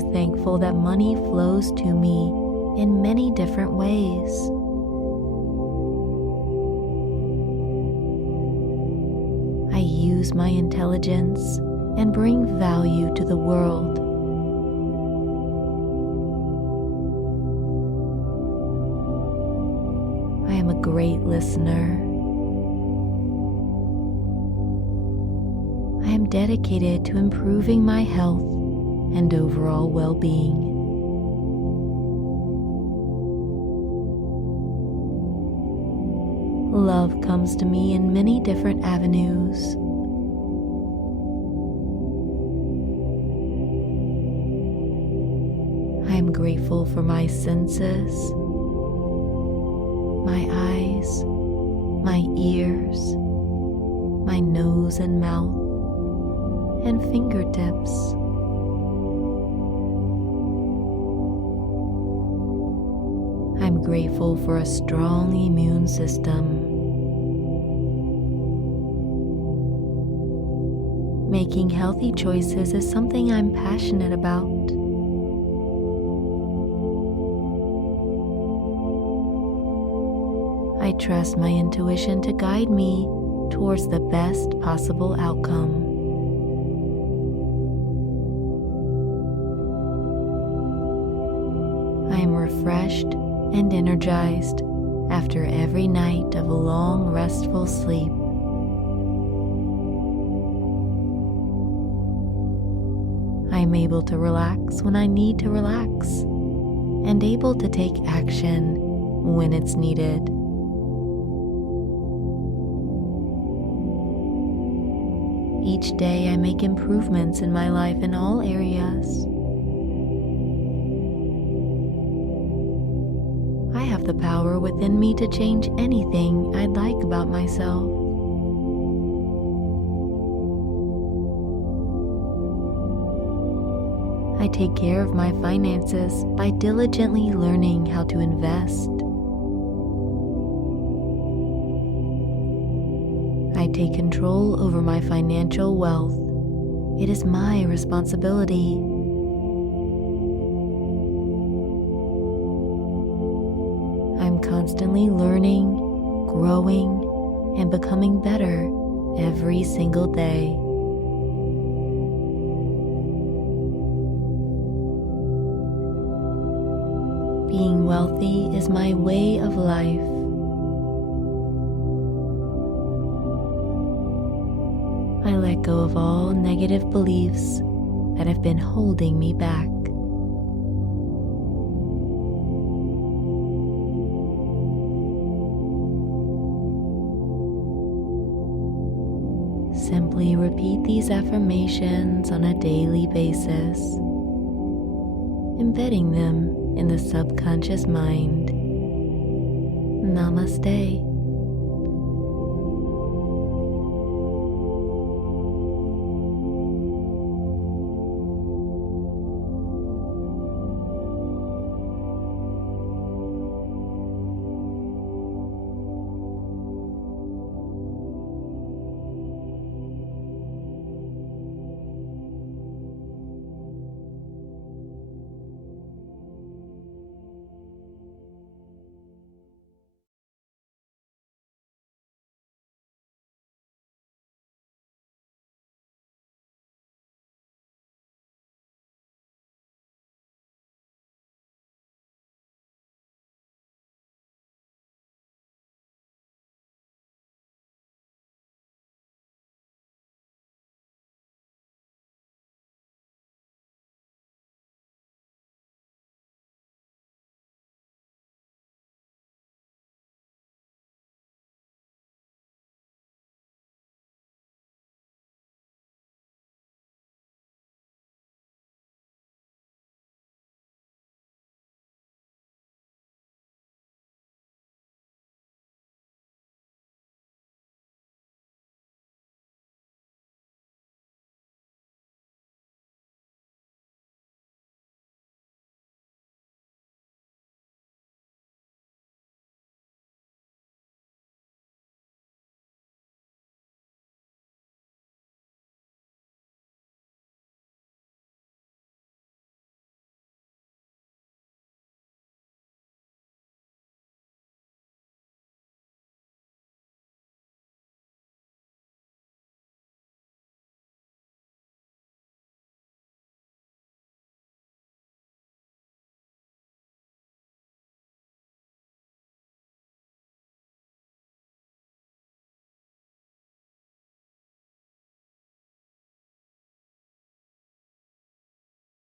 I'm thankful that money flows to me in many different ways. I use my intelligence and bring value to the world. I am a great listener. I am dedicated to improving my health and overall well-being. Love comes to me in many different avenues. I am grateful for my senses, my eyes, my ears, my nose and mouth, and fingertips. I'm grateful for a strong immune system. Making healthy choices is something I'm passionate about. I trust my intuition to guide me towards the best possible outcome. I am refreshed and energized after every night of a long, restful sleep. I am able to relax when I need to relax, and able to take action when it's needed. Each day I make improvements in my life in all areas. I have the power within me to change anything I'd like about myself. I take care of my finances by diligently learning how to invest. I take control over my financial wealth. It is my responsibility. I'm constantly learning, growing, and becoming better every single day. Being wealthy is my way of life. I let go of all negative beliefs that have been holding me back. Simply repeat these affirmations on a daily basis, embedding them in the subconscious mind. Namaste.